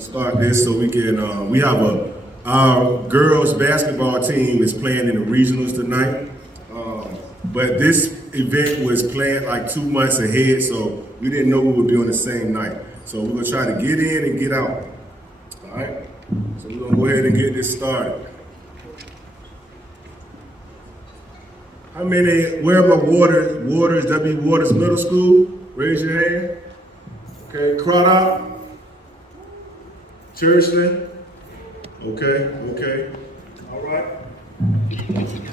start this so we can, we have our girls basketball team is playing in the regionals tonight. But this event was planned like 2 months ahead, so we didn't know we would be on the same night. So we're gonna try to get in and get out. All right? So we're gonna go ahead and get this started. How many, where are my Waters, W. Waters Middle School? Raise your hand. Okay, Crawdad. Churchland. Okay. All right.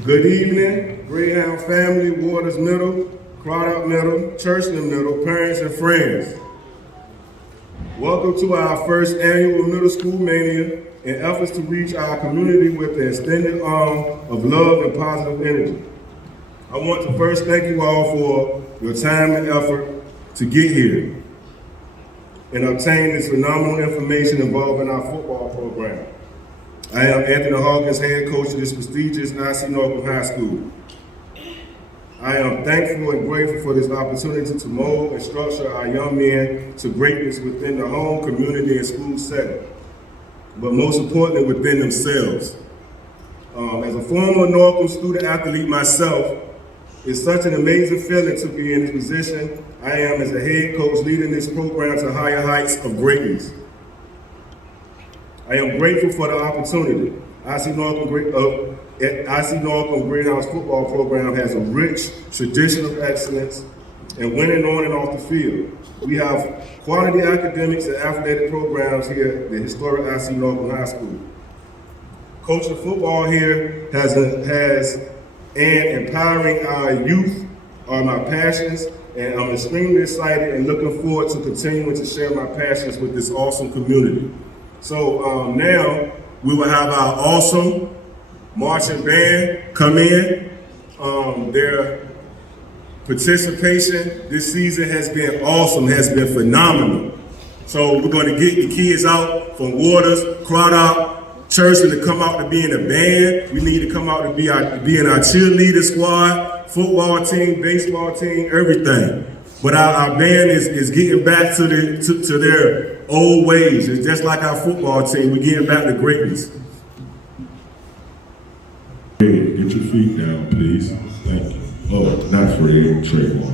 Good evening, Greyhound family, Waters Middle, Crawdad Middle, Churchland Middle, parents and friends. Welcome to our first annual Middle School Mania in efforts to reach our community with an extended arm of love and positive energy. I want to first thank you all for your time and effort to get here and obtain this phenomenal information involving our football program. I am Anthony Hawkins, head coach of this prestigious IC Norcom High School. I am thankful and grateful for this opportunity to mold and structure our young men to greatness within the home, community, and school setting, but most importantly within themselves. As a former Norcom student athlete myself, it's such an amazing feeling to be in this position I am as a head coach leading this program to higher heights of greatness. I am grateful for the opportunity. IC Norcom Greyhounds football program has a rich tradition of excellence and winning on and off the field. We have quality academics and athletic programs here at the historic IC Norcom High School. Coaching football here and empowering our youth are my passions, and I'm extremely excited and looking forward to continuing to share my passions with this awesome community. So now we will have our awesome marching band come in. Their participation this season has been awesome, has been phenomenal. So we're going to get the kids out from Waters, Crawdad, Churchland to come out to be in a band. We need to come out to be in our cheerleader squad, football team, baseball team, everything. But our band is getting back to their old ways. It's just like our football team. We're getting back to greatness. Fred, get your feet down, please. Thank you. Oh, not Fred, Trayvon.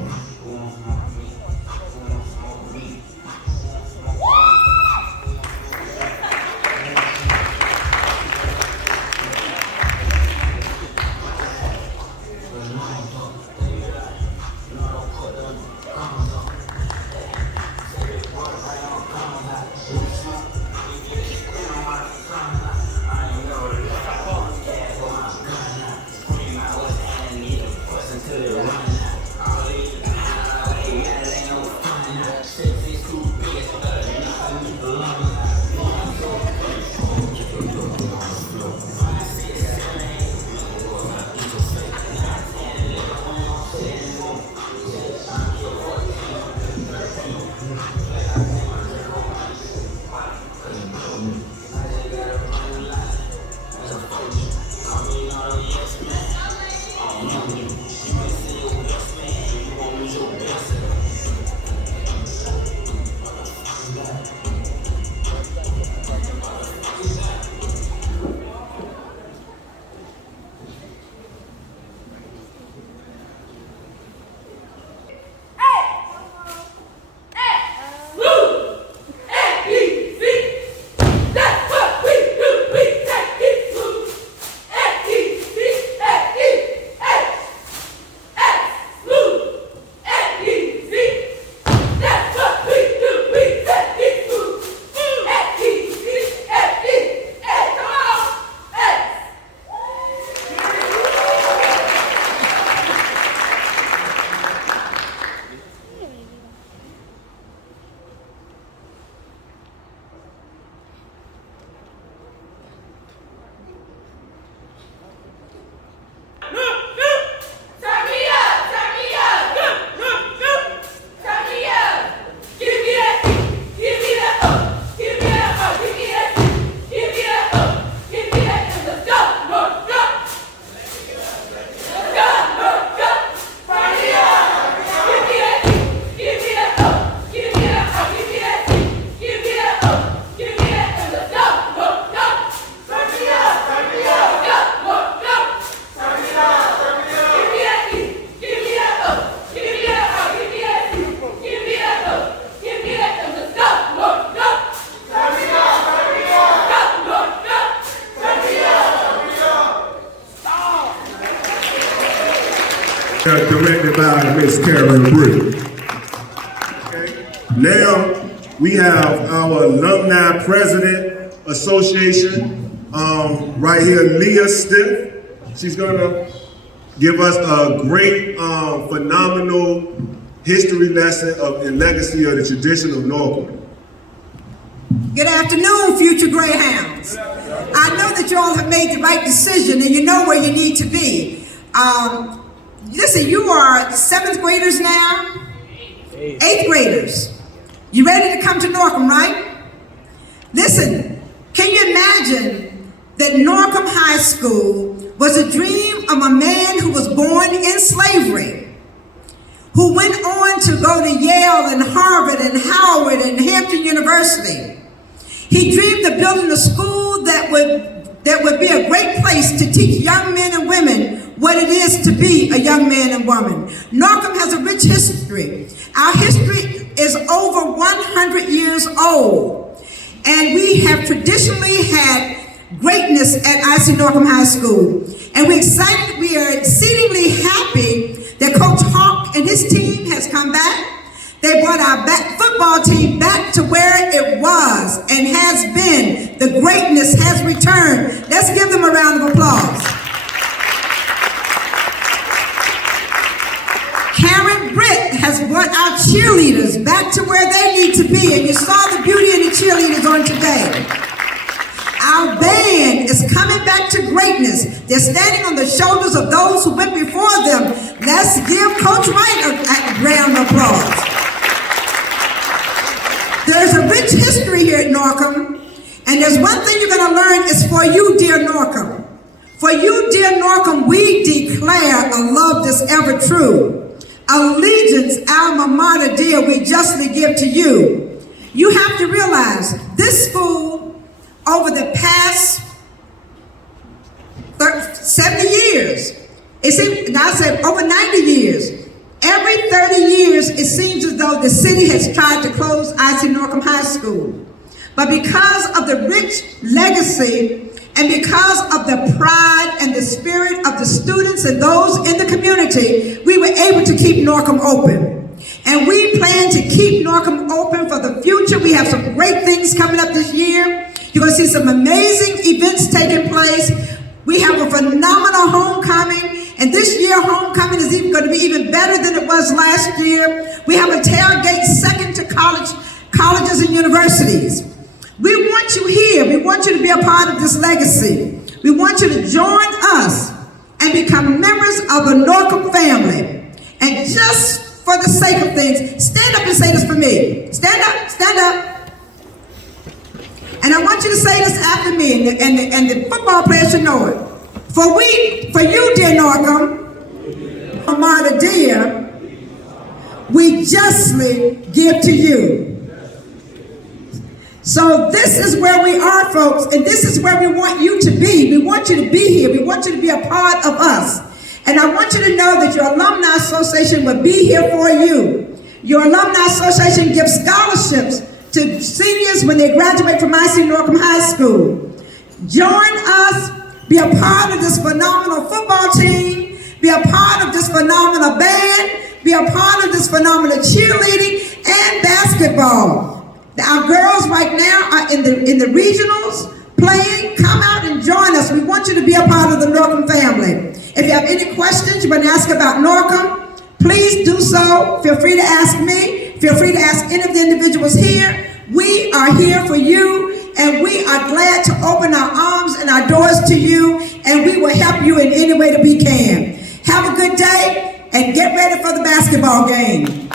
Directed by Miss Kari. Okay. Now we have our Alumni President Association right here, Leah Stiff. She's gonna give us a great, phenomenal history lesson and legacy of the tradition of Norcom. Good afternoon, future Greyhounds. I know that you all have made the right decision and you know where you need to be. Listen, you are 7th graders now, 8th graders. You ready to come to Norcom, right? Listen, can you imagine that Norcom High School was a dream of a man who was born in slavery, who went on to go to Yale and Harvard and Howard and Hampton University. He dreamed of building a school that would be a great place to teach young men and women what it is to be a young man and woman. Norcom has a rich history. Our history is over 100 years old, and we have traditionally had greatness at IC Norcom High School. And we are exceedingly happy that Coach Hawk and his team has come back. They brought our football team back to where it was and has been. The greatness has returned. Let's give them a round of applause. Karen Britt has brought our cheerleaders back to where they need to be, and you saw the beauty in the cheerleaders on today. Our band is coming back to greatness. They're standing on the shoulders of those who went before them. Let's give Coach Wright a round of applause. There's a rich history here at Norcom, and there's one thing you're going to learn is for you, dear Norcom. For you, dear Norcom, we declare a love that's ever true. Allegiance, alma mater, dear, we justly give to you. You have to realize this school, over the past 70 years, I said over 90 years, every 30 years, it seems as though the city has tried to close IC Norcom High School. But because of the rich legacy and because of the pride and the spirit of the students and those in the community, we were able to keep Norcom open. And we plan to keep Norcom open for the future. We have some great things coming up this year. You're going to see some amazing events taking place. We have a phenomenal homecoming. And this year, homecoming is going to be even better than it was last year. We have a tailgate second to colleges and universities. We want you here. We want you to be a part of this legacy. We want you to join us and become members of the Norcom family. And just for the sake of things, stand up and say this for me. Stand up, stand up. And I want you to say this after me, and the football players should know it. For you, dear Norcom, Amada dear, we justly give to you. So this is where we are, folks, and this is where we want you to be. We want you to be here. We want you to be a part of us. And I want you to know that your Alumni Association will be here for you. Your Alumni Association gives scholarships to seniors when they graduate from IC Norcom High School. Join us, be a part of this phenomenal football team, be a part of this phenomenal band, be a part of this phenomenal cheerleading and basketball. Our girls right now are in the regionals playing. Come out and join us. We want you to be a part of the Norcom family. If you have any questions you want to ask about Norcom, please do so. Feel free to ask me. Feel free to ask any of the individuals here. We are here for you, and we are glad to open our arms and our doors to you, and we will help you in any way that we can. Have a good day, and get ready for the basketball game.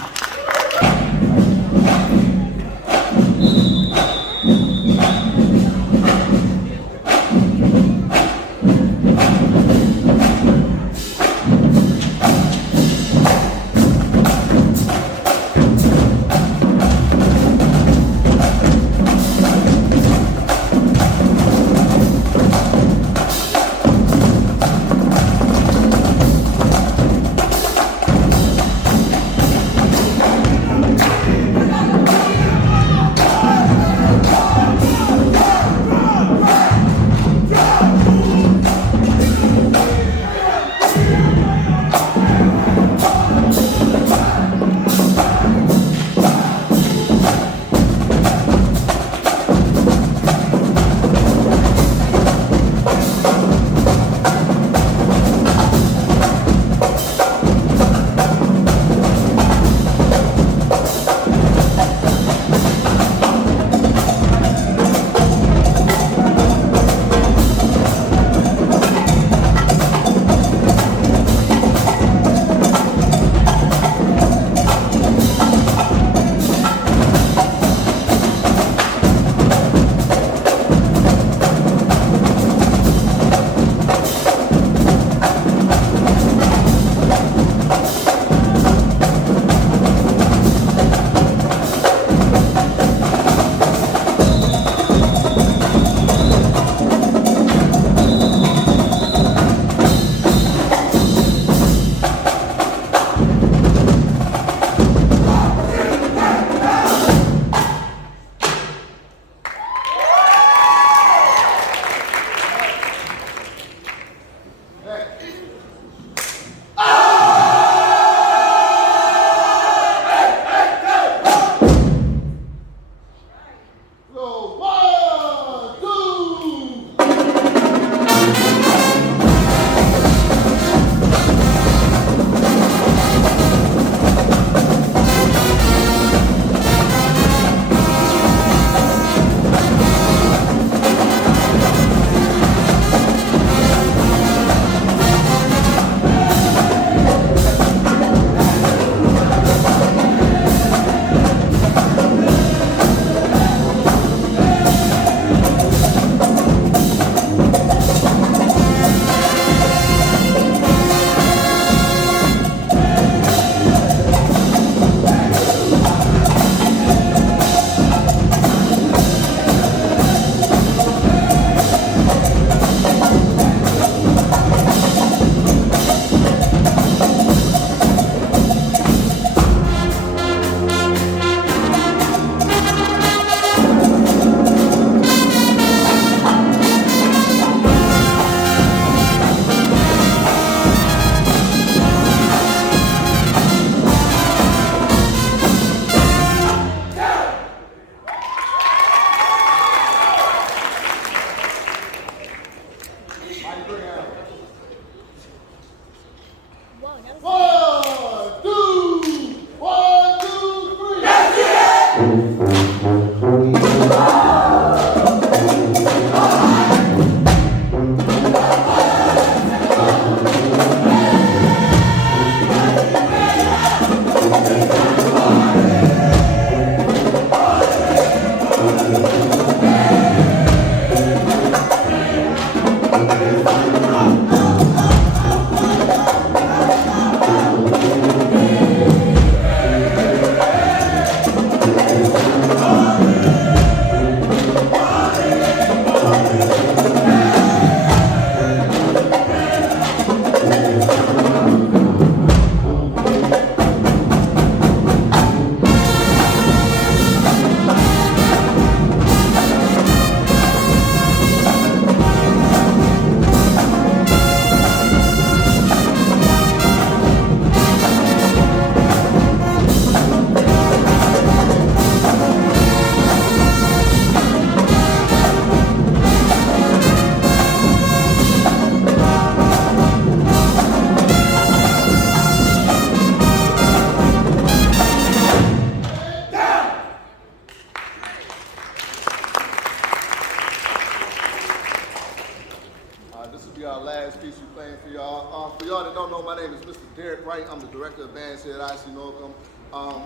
our last piece we're playing for y'all. For y'all that don't know, my name is Mr. Derek Wright. I'm the director of bands here at IC Norcom.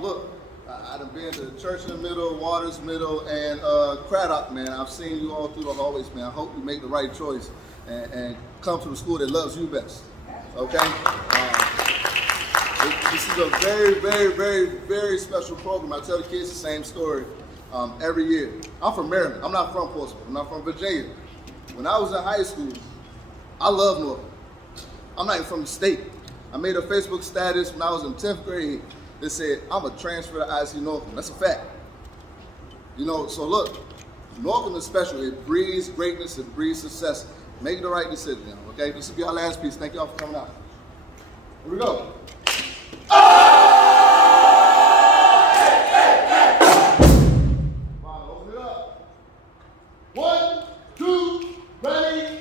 Look, I done been to Church in the Middle, Waters Middle, and Craddock, man. I've seen you all through the hallways, man. I hope you make the right choice and come to the school that loves you best, okay? This is a very, very, very, very special program. I tell the kids the same story every year. I'm from Maryland. I'm not from Portsmouth. I'm not from Virginia. When I was in high school, I loved Norcom. I'm not even from the state. I made a Facebook status when I was in 10th grade that said, I'm a transfer to IC Norcom. That's a fact. You know, so look, Norcom is special. It breeds greatness, it breeds success. Make the right decision now, okay? This will be our last piece. Thank y'all for coming out. Here we go. Open it up. 1, 2, ready.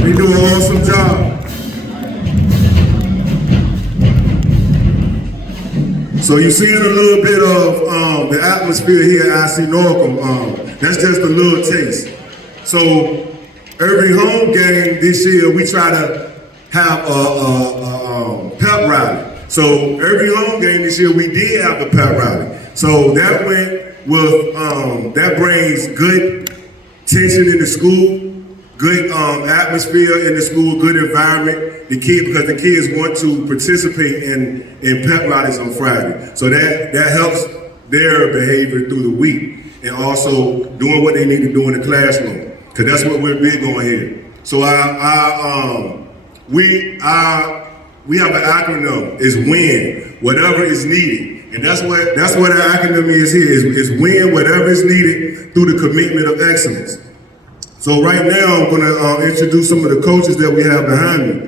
They do an awesome job. So you're seeing a little bit of the atmosphere here at IC Norcom. That's just a little taste. So every home game this year, we try to have a pep rally. So every home game this year, we did have the pep rally. So that went with, that brings good tension in the school, good atmosphere in the school, good environment. Because the kids want to participate in pep rallies on Friday. So that helps their behavior through the week, and also doing what they need to do in the classroom, because that's what we're big on here. So we have an acronym, is WIN, whatever is needed. And that's what our acronym is here, is WIN, whatever is needed through the commitment of excellence. So right now, I'm gonna introduce some of the coaches that we have behind me.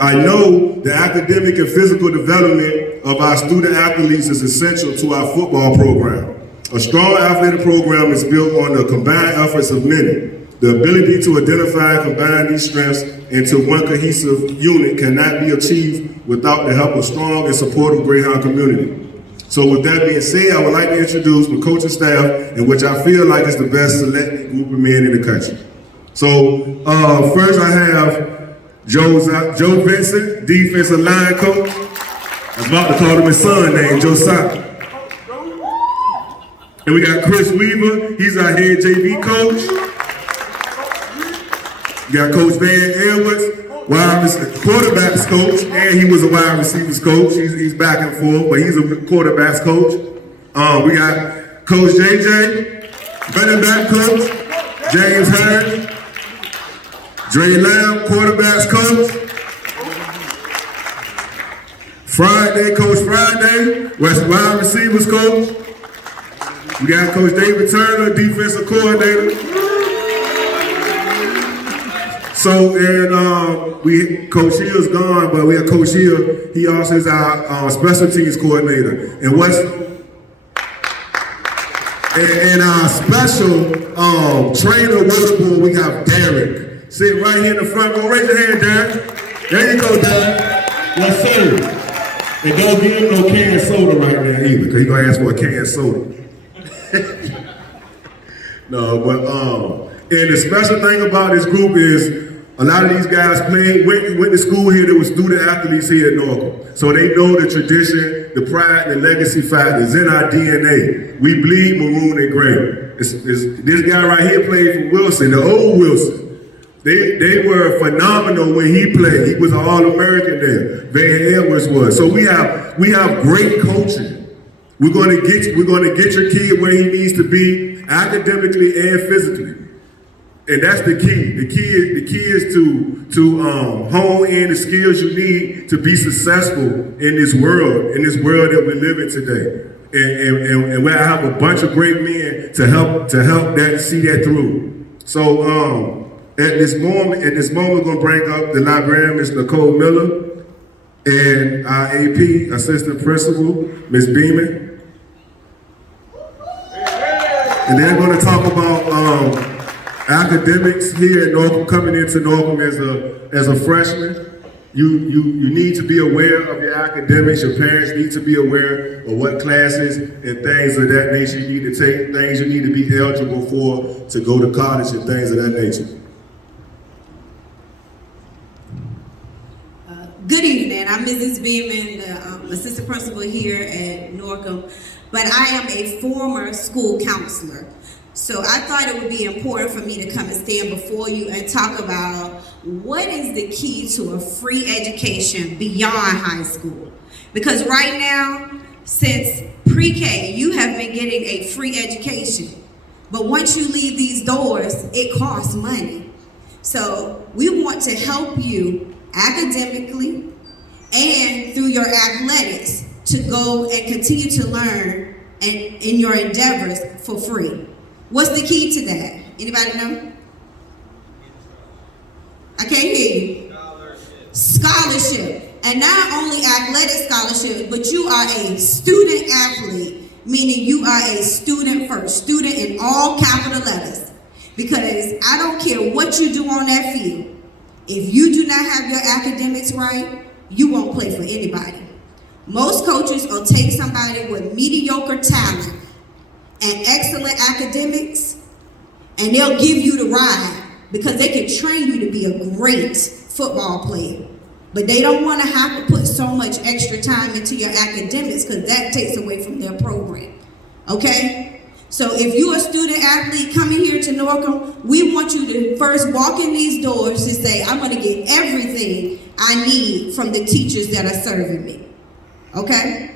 I know the academic and physical development of our student athletes is essential to our football program. A strong athletic program is built on the combined efforts of many. The ability to identify and combine these strengths into one cohesive unit cannot be achieved without the help of strong and supportive Greyhound community. So with that being said, I would like to introduce my coaching staff, in which I feel like is the best selected group of men in the country. So first I have Joe Vincent, defensive line coach. I was about to call him his son named Josiah. And we got Chris Weaver, he's our head JV coach. We got Coach Van Edwards, quarterbacks coach, and he was a wide receivers coach. He's back and forth, but he's a quarterbacks coach. We got Coach JJ, running back coach, James Hines, Dre Lamb, quarterbacks coach. Friday, Coach Friday, wide receivers coach. We got Coach David Turner, defensive coordinator. So, and Coach Hill's gone, but we have Coach Hill. He also is our special teams coordinator. And our special trainer waterboard, we got Derek. Sitting right here in the front row. Raise your hand, Derek. There you go, Derek. Yes, sir. And don't give him no canned soda right now either, because he's going to ask for a canned soda. No, but, and the special thing about this group is a lot of these guys went to school here. There were student athletes here at Norcom. So they know the tradition, the pride, and the legacy factors in our DNA. We bleed maroon and gray. This guy right here played for Wilson, the old Wilson. They were phenomenal when he played. He was an All-American there. Van Edwards was. So we have great coaching. We're going to get your kid where he needs to be, academically and physically. And that's the key. The key is to hone in the skills you need to be successful in this world that we live in today. And we have a bunch of great men to help that see that through. So at this moment, we're gonna bring up the librarian, Ms. Nicole Miller, and our AP, assistant principal, Ms. Beeman. And they're gonna talk about academics here at Norcom, coming into Norcom as a freshman. You need to be aware of your academics. Your parents need to be aware of what classes and things of that nature you need to take, things you need to be eligible for to go to college and things of that nature. Good evening. I'm Mrs. Beeman, the assistant principal here at Norcom, but I am a former school counselor. So I thought it would be important for me to come and stand before you and talk about what is the key to a free education beyond high school. Because right now, since pre-K, you have been getting a free education. But once you leave these doors, it costs money. So we want to help you academically and through your athletics to go and continue to learn in your endeavors for free. What's the key to that? Anybody know? I can't hear you. Scholarship. And not only athletic scholarship, but you are a student athlete, meaning you are a student first, student in all capital letters. Because I don't care what you do on that field, if you do not have your academics right, you won't play for anybody. Most coaches will take somebody with mediocre talent and excellent academics, and they'll give you the ride because they can train you to be a great football player. But they don't want to have to put so much extra time into your academics because that takes away from their program. Okay? So if you're a student athlete coming here to Norcom, we want you to first walk in these doors and say, I'm going to get everything I need from the teachers that are serving me. Okay?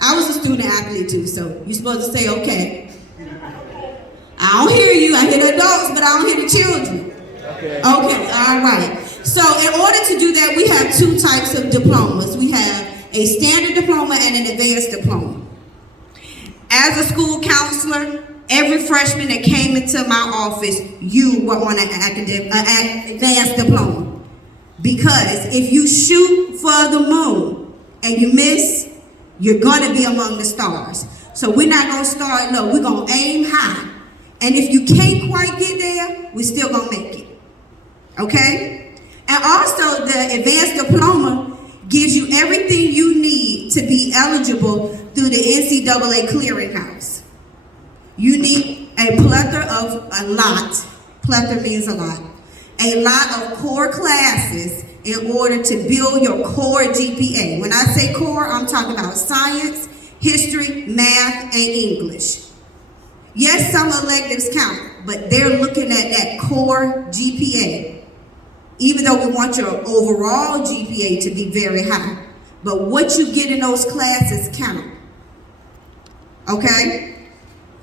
I was a student athlete too, so you're supposed to say, okay. I don't hear you. I hear the adults, but I don't hear the children. Okay, all right. So in order to do that, we have two types of diplomas. We have a standard diploma and an advanced diploma. As a school counselor, every freshman that came into my office, you were on an advanced diploma. Because if you shoot for the moon and you miss, you're going to be among the stars. So we're not going to start low. We're going to aim high. And if you can't quite get there, we're still going to make it. Okay? And also, the advanced diploma gives you everything you need to be eligible through the NCAA clearinghouse. You need a plethora means a lot of core classes in order to build your core GPA. When I say core, I'm talking about science, history, math, and English. Yes, some electives count, but they're looking at that core GPA. Even though we want your overall GPA to be very high. But what you get in those classes count. Okay?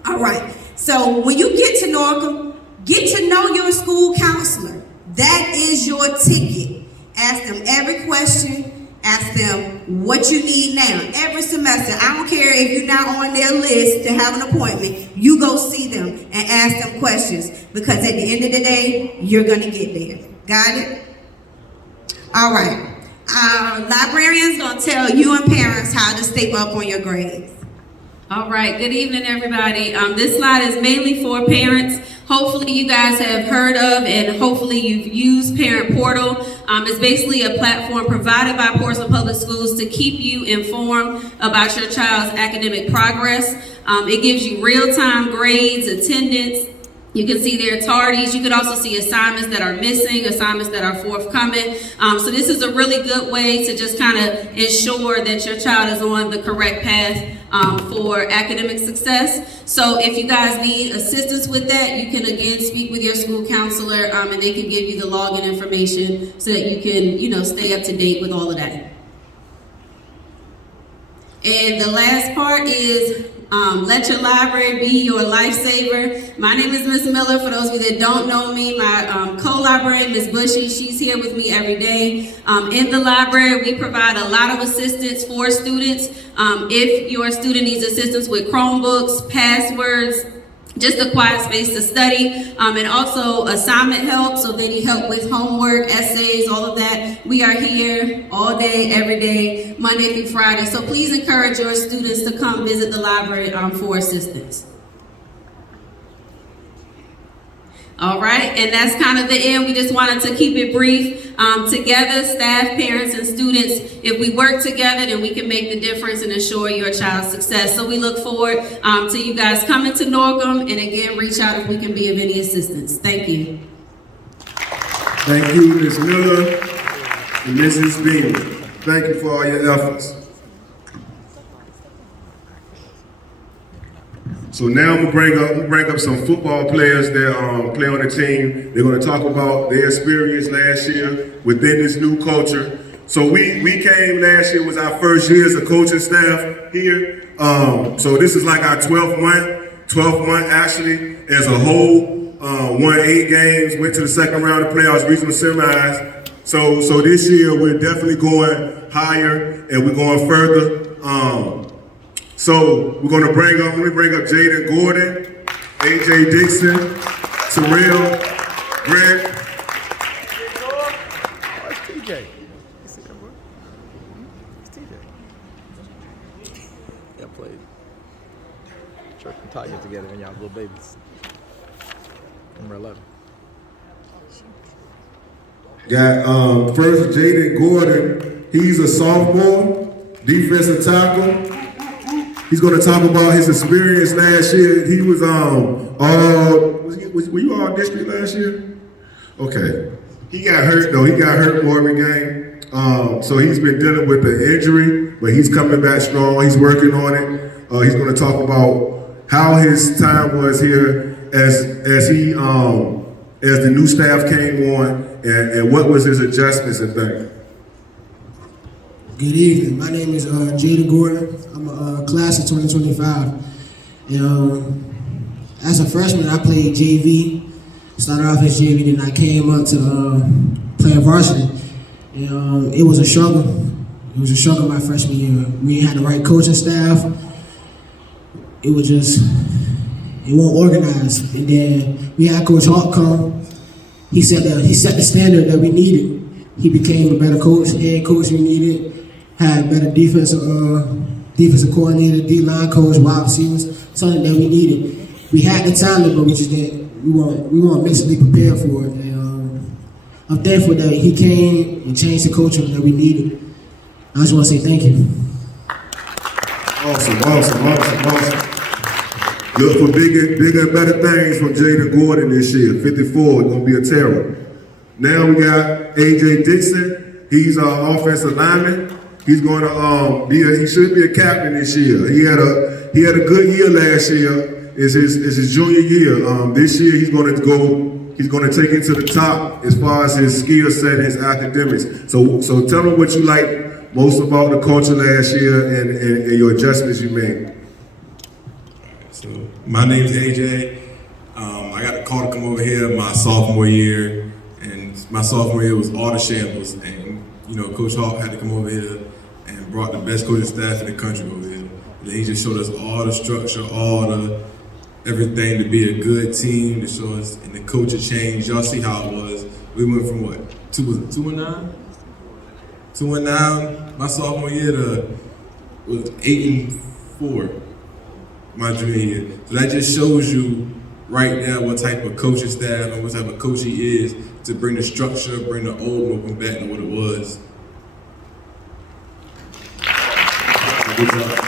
All right. So when you get to Norcom, get to know your school counselor. That is your ticket. Ask them every question. Ask them what you need now. Every semester, I don't care if you're not on their list to have an appointment, you go see them and ask them questions, because at the end of the day, you're gonna get there. Got it? All right. Our librarian's gonna tell you and parents how to stay up on your grades. All right, good evening, everybody. This slide is mainly for parents. Hopefully you guys have heard of, and hopefully you've used Parent Portal. It's basically a platform provided by Portsmouth Public Schools to keep you informed about your child's academic progress. It gives you real-time grades, attendance. You can see their tardies. You can also see assignments that are missing, assignments that are forthcoming. So this is a really good way to just kind of ensure that your child is on the correct path for academic success. So if you guys need assistance with that, you can again speak with your school counselor, and they can give you the login information so that you can, stay up to date with all of that. And the last part is let your library be your lifesaver. My name is Miss Miller. For those of you that don't know me, my co-librarian, Miss Bushy, she's here with me every day. In the library, we provide a lot of assistance for students. If your student needs assistance with Chromebooks, passwords, just a quiet space to study, and also assignment help, so they need help with homework, essays, all of that. We are here all day, every day, Monday through Friday. So please encourage your students to come visit the library for assistance. All right, and that's kind of the end. We just wanted to keep it brief. Together, staff, parents, and students, if we work together, then we can make the difference and ensure your child's success. So we look forward to you guys coming to Norcom, and again, reach out if we can be of any assistance. Thank you. Thank you, Ms. Miller and Mrs. Bean. Thank you for all your efforts. So now I'm gonna bring up some football players that play on the team. They're gonna talk about their experience last year within this new culture. So we came last year, was our first year as a coaching staff here. So this is like our 12th month actually as a whole. Won 8 games, went to the second round of playoffs, regional semis. So this year we're definitely going higher and we're going further. So we're gonna let me bring up Jaden Gordon, AJ Dixon, Terrell, Grant. Oh, it's TJ. You see that, bro? It's TJ. Y'all played Church and Tiger together when y'all little babies. Number 11. Got first Jaden Gordon. He's a sophomore, defensive tackle. He's going to talk about his experience last year. He was were you all district last year? Okay. He got hurt though. He got hurt more every game. So he's been dealing with the injury, but he's coming back strong. He's working on it. He's going to talk about how his time was here as the new staff came on and what was his adjustments and things. Good evening. My name is Jaden Gordon. I'm a class of 2025. And as a freshman, I played JV. Started off as JV, then I came up to play varsity. And it was a struggle. It was a struggle my freshman year. We had the right coaching staff. It wasn't organized. And then we had Coach Hawk come. He set the standard that we needed. He became a better coach, head coach we needed. Had a better defensive coordinator, D-line coach, wide receivers, something that we needed. We had the talent, but we just didn't. We weren't mentally prepared for it. And I'm thankful that he came and changed the culture that we needed. I just want to say thank you. Awesome. Look for bigger and better things from Jaden Gordon this year. 54, it's gonna be a terror. Now we got AJ Dixon. He's our offensive lineman. He's going to he should be a captain this year. He had a good year last year. It's his junior year. This year he's going to take it to the top as far as his skill set, his academics. So tell me what you like most about the culture last year and your adjustments you made. So My name's AJ. I got the call to come over here my sophomore year, and my sophomore year was all the shambles. And you know, Coach Hawk had to come over here and brought the best coaching staff in the country over here. And he just showed us all the structure, all the everything to be a good team. To show us, and the culture changed. Y'all see how it was. We went from what 2-9, 2-9 my sophomore year to was 8-4 my junior year. So that just shows you right now what type of coaching staff and what type of coach he is to bring the structure, bring the old Norcom back to what it was. Good job.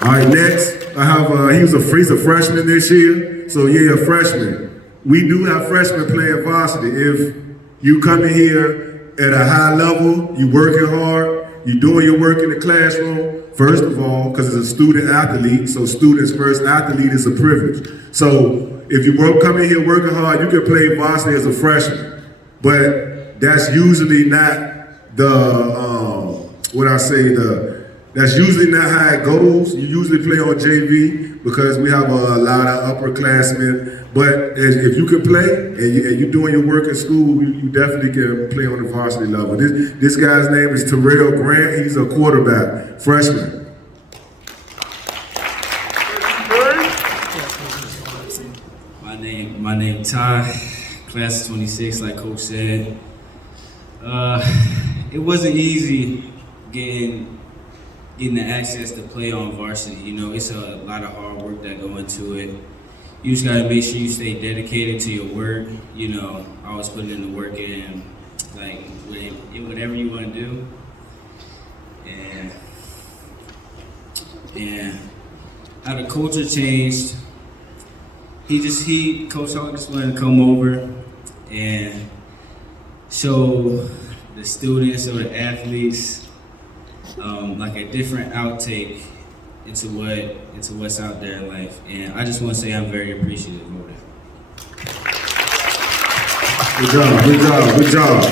All right, next, I have, he's a freshman this year, so yeah, a freshman. We do have freshmen playing varsity. If you come in here at a high level, you working hard, you doing your work in the classroom, first of all, because it's a student athlete, so students first athlete is a privilege. So if you come in here working hard, you can play varsity as a freshman, but that's usually not that's usually not how it goes. You usually play on JV because we have a lot of upperclassmen. But if you can play and you're doing your work in school, you definitely can play on the varsity level. This guy's name is Terrell Grant. He's a quarterback, freshman. My name Ty, class of 26, like Coach said. It wasn't easy getting the access to play on varsity. You know, it's a lot of hard work that go into it. You just gotta make sure you stay dedicated to your work. You know, always putting in the work in, like whatever you want to do. And how the culture changed. Coach Hawk just wanted to come over and show the students or the athletes like a different outtake into what's out there in life. And I just want to say I'm very appreciative of it. Good job.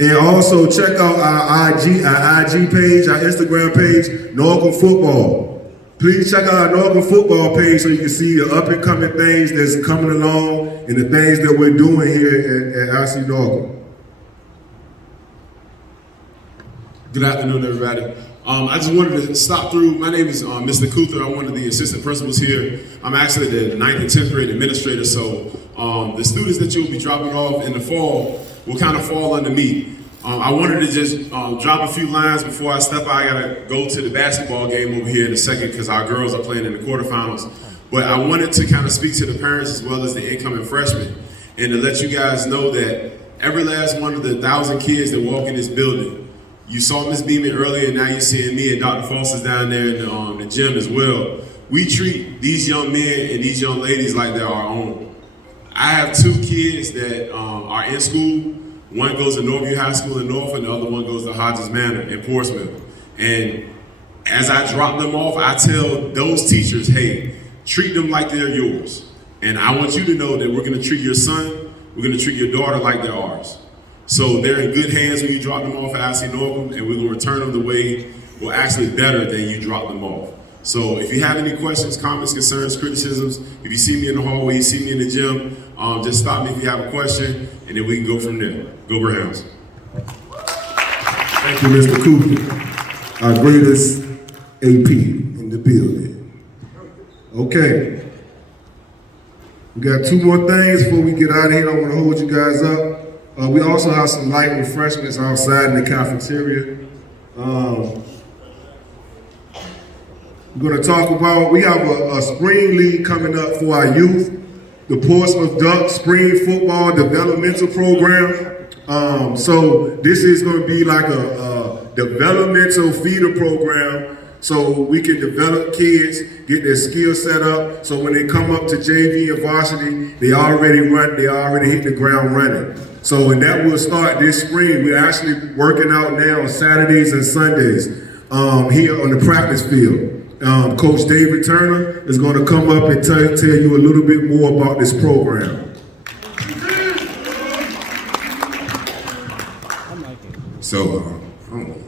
And also check out our IG page, our Instagram page, Norcom Football. Please check out our Norcom Football page so you can see the up and coming things that's coming along and the things that we're doing here at IC Norcom. Good afternoon, everybody. I just wanted to stop through. My name is Mr. Kuther. I'm one of the assistant principals here. I'm actually the 9th and 10th grade administrator, so the students that you'll be dropping off in the fall will kind of fall under me. I wanted to just drop a few lines before I step out. I gotta go to the basketball game over here in a second because our girls are playing in the quarterfinals. But I wanted to kind of speak to the parents as well as the incoming freshmen and to let you guys know that every last one of the 1,000 kids that walk in this building, you saw Ms. Beeman earlier, and now you're seeing me and Dr. Foster's down there in the gym as well. We treat these young men and these young ladies like they're our own. I have 2 kids that are in school. One goes to Northview High School in Norfolk, and the other one goes to Hodges Manor in Portsmouth. And as I drop them off, I tell those teachers, hey, treat them like they're yours. And I want you to know that we're gonna treat your son, we're gonna treat your daughter like they're ours. So they're in good hands when you drop them off at IC Norcom, and we're gonna return them the way, well, actually better than you drop them off. So if you have any questions, comments, concerns, criticisms, if you see me in the hallway, you see me in the gym, just stop me if you have a question, and then we can go from there. Go Greyhounds. Thank you, Mr. Cooper, our greatest AP in the building. Okay. We got 2 more things before we get out of here. I don't want to hold you guys up. We also have some light refreshments outside in the cafeteria. We're going to talk about, we have a spring league coming up for our youth, the Portsmouth Ducks Spring Football Developmental Program. So this is going to be like a developmental feeder program so we can develop kids, get their skills set up, so when they come up to JV and varsity, they already hit the ground running. So, and that will start this spring. We're actually working out now on Saturdays and Sundays here on the practice field. Coach David Turner is going to come up and tell you a little bit more about this program. Good afternoon, everybody. My name is Mr. Phillip Banks. I'm a senior here at IC Norcom. I'm excited to be here. I'm excited to be a part of this program. I'm excited to be a part of this program. So, I don't know.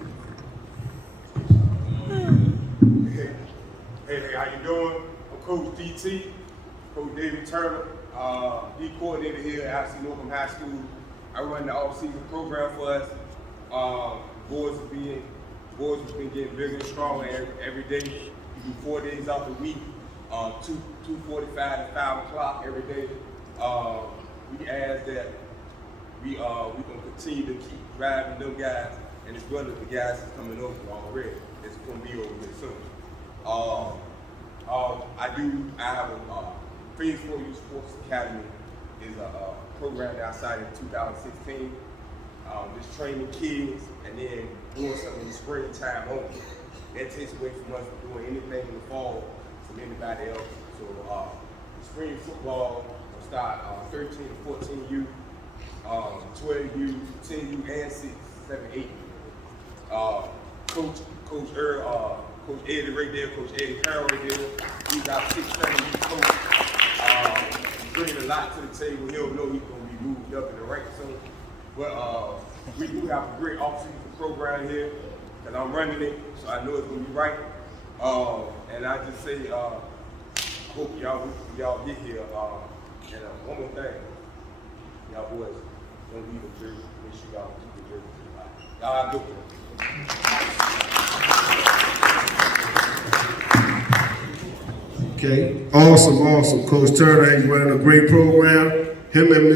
Hey, how you doing? I'm Coach DT, Coach David Turner, D coordinator here at Norcom High School. I run the off-season program for us. Boys have been getting bigger and stronger every day. We do 4 days out the week, 2:45 to 5 o'clock every day. We ask that we gonna continue to keep driving them guys, and as well as the guys that's coming over already. It's gonna be over here soon. I have a Phase 4 Youth Sports Academy is a program that I started in 2016. Just training kids and then doing something in the springtime only. That takes away from us doing anything in the fall from anybody else. So spring football will start 13 to 14 youth, 12 youth, 10 youth, and 6, 7, 8 youth. Coach Eddie right there, Coach Eddie Carroll right there. He's our 6, 7 youth coach. He's bringing a lot to the table. He'll know he's going to be moved up in the ranks soon. But we do have a great off-season program here, and I'm running it, so I know it's going to be right. And I just say, hope y'all get here. And one more thing, y'all boys, don't leave the jersey. Make sure y'all keep the jersey to the body. Y'all have a good one. Okay, awesome. Coach Turner, he's running a great program. Him and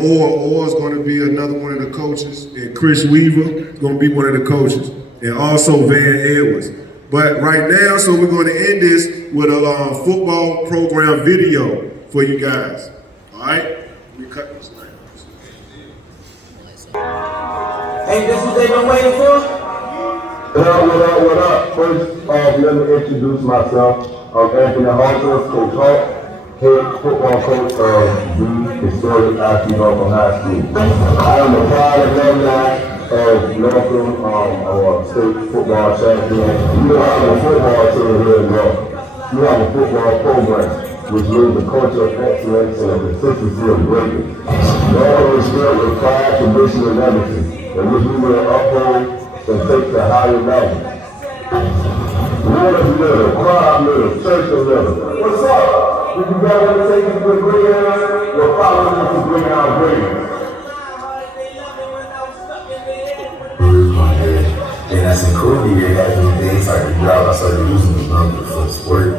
Orr's going to be another one of the coaches, and Chris Weaver is going to be one of the coaches, and also Van Edwards. But right now, so we're going to end this with a football program video for you guys. All right? We cut this line. Ain't this what they've been waiting for? What up? First off, let me introduce myself. I'm Anthony Halter, Coach Hawk, head football coach of the historic Norcom High School. I am a proud alumni of Norcom, our state football champion. We don't have a football team here in Norcom. We have a football program, which means the culture of excellence and the consistency of greatness. Norcom is filled with pride, tradition, and legacy, and which we will uphold and take to higher levels. Waters Middle, Crowd Middle, Churchill Middle. What's up? If you guys want to take us to the Greyhounds, we're following us to Greyhound Greyhounds. And as a Kobe, they had me things like the job. I started using the number for sport.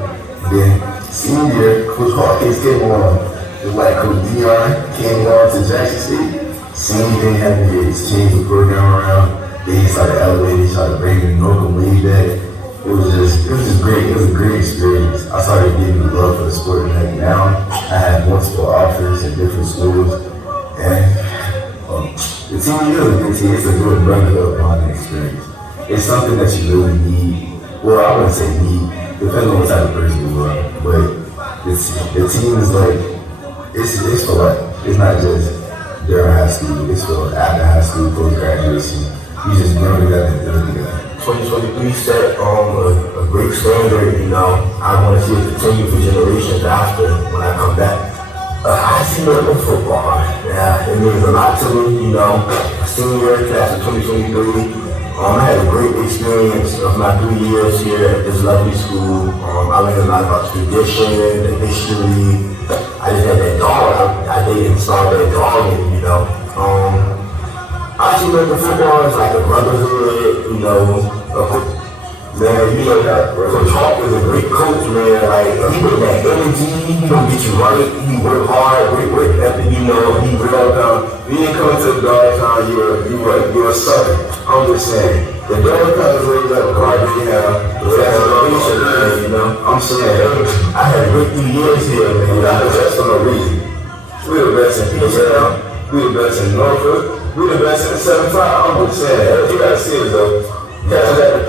Then senior, Coach Hawkins came on. Just like Coach Dion came on to Jackson State. Same thing happened here. He's changed the program around. Then he started elevating, started bringing Norcom way back. It was just great. It was a great experience. I started getting the love for the sport, and now I have multiple offers in different schools, and the team is a good team. It's a good brotherhood bonding experience. It's something that you really need. Well, I wouldn't say need, depending on what type of person you are. But the team is like it's for life. It's not just during high school. It's for after high school, post graduation. You just grow together and live together. 2023 set a great standard, I want to see it continue for generations after when I come back. I see Norcom football. Yeah, it means a lot to me, senior class of 2023. I had a great experience of my 3 years here at this lovely school. I learned a lot about tradition, the history. I just had that dog. I didn't start that dog in, I see Norcom football as like a brotherhood, Coach Hawk is a great coach, man. Like, he bring that energy, he don't get you right, he work hard, work ethic, he real down. You didn't come to the dog town, you're a sucker. I'm just saying, the dog town is raised up hard, they have the foundation, I'm saying, I had a great 3 years here, man. I was just for no reason. We're the best in PSL, we're the best in Norfolk. We the best in the 7-5. I'm just saying, you gotta see it though.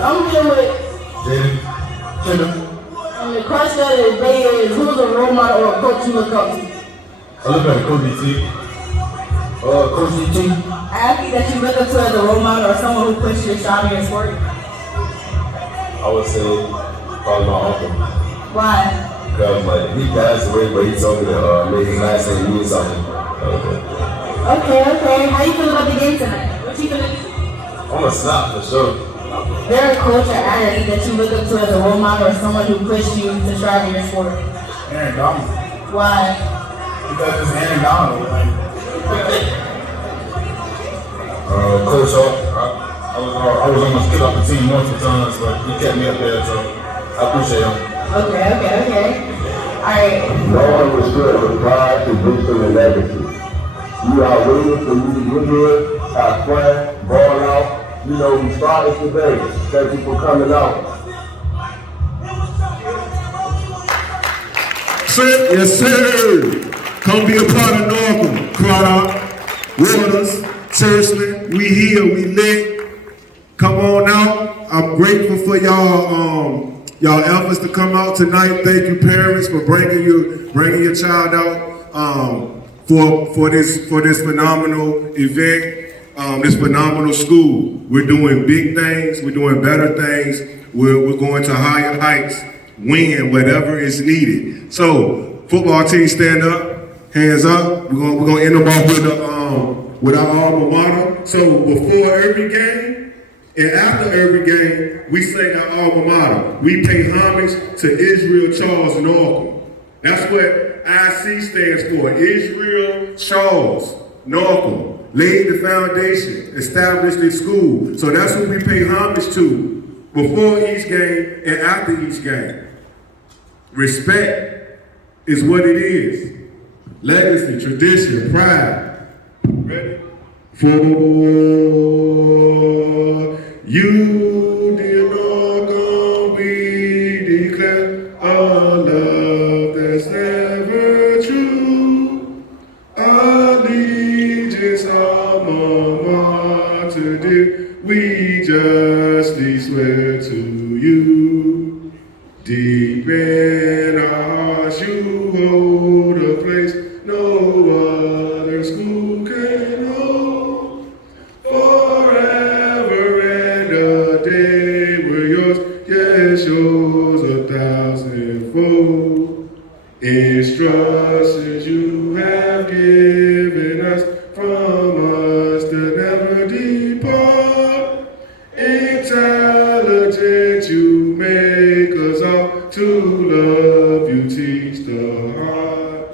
I'm here with the question of the day is who's a role model or a coach you look up to? I look at Coach DT. Coach DT. Athlete that you look up to as a role model or someone who pushed your shot in your sport? I would say probably my uncle. Why? Because he passed away, but he told me to make his last name mean something. Okay. How you feel about the game tonight? What you gonna do? I'm a snap for sure. Is there a coach or athlete that you look up to as a role model or someone who pushed you to strive in your sport? Aaron Donald. Why? Because it's Aaron Donald. Like. Coach Hawk. I was almost kicked off the team multiple times, but he kept me up there, so I appreciate him. Okay. Alright. No one was good with pride, tradition, and legacy. We are waiting for you to get here, have fun, ball out. You know, we started today. Thank you for coming out. Yes, sir. Come be a part of Norcom. Crawdad, Waters, Churchland. We here, we lit. Come on out. I'm grateful for y'all efforts to come out tonight. Thank you, parents, for bringing your child out for this phenomenal event, this phenomenal school. We're doing big things. We're doing better things. We're going to higher heights. Win whatever is needed. So, football team, stand up, hands up. We're gonna end them off with our alma mater. So before every game and after every game, we say our alma mater. We pay homage to Israel Charles Norcom. That's what IC stands for. Israel Charles Norcom laid the foundation, established the school. So that's what we pay homage to before each game and after each game. Respect is what it is. Legacy, tradition, pride. Ready? For you, dear Norcom, we declare a love that's never true. Allegiance, alma mater, dear, we justly swear to you. Deep in our hearts, you hold a place no other school can hold. Forever and a day we're yours, yes, yours 1,000-fold. Instructions you have given us from us to never depart. Intelligent you make us all to love you, teach the heart.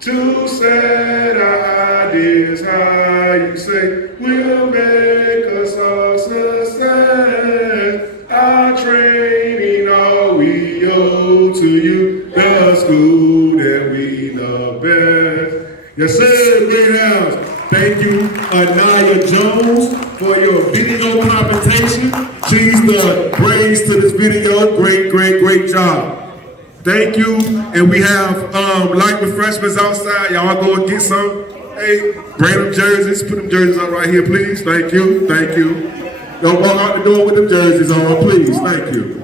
To set our ideas high, you say, will make us all success. Our training, all we owe to you, the school that we love best. Yes, sir, Great House. Thank you, Anaya Jones, for your video competition. She's the brains to this video. Great job. Thank you. And we have like the freshmen outside. Y'all go and get some. Hey, bring them jerseys. Put them jerseys on right here, please. Thank you. Don't walk out the door with them jerseys on, please. Thank you.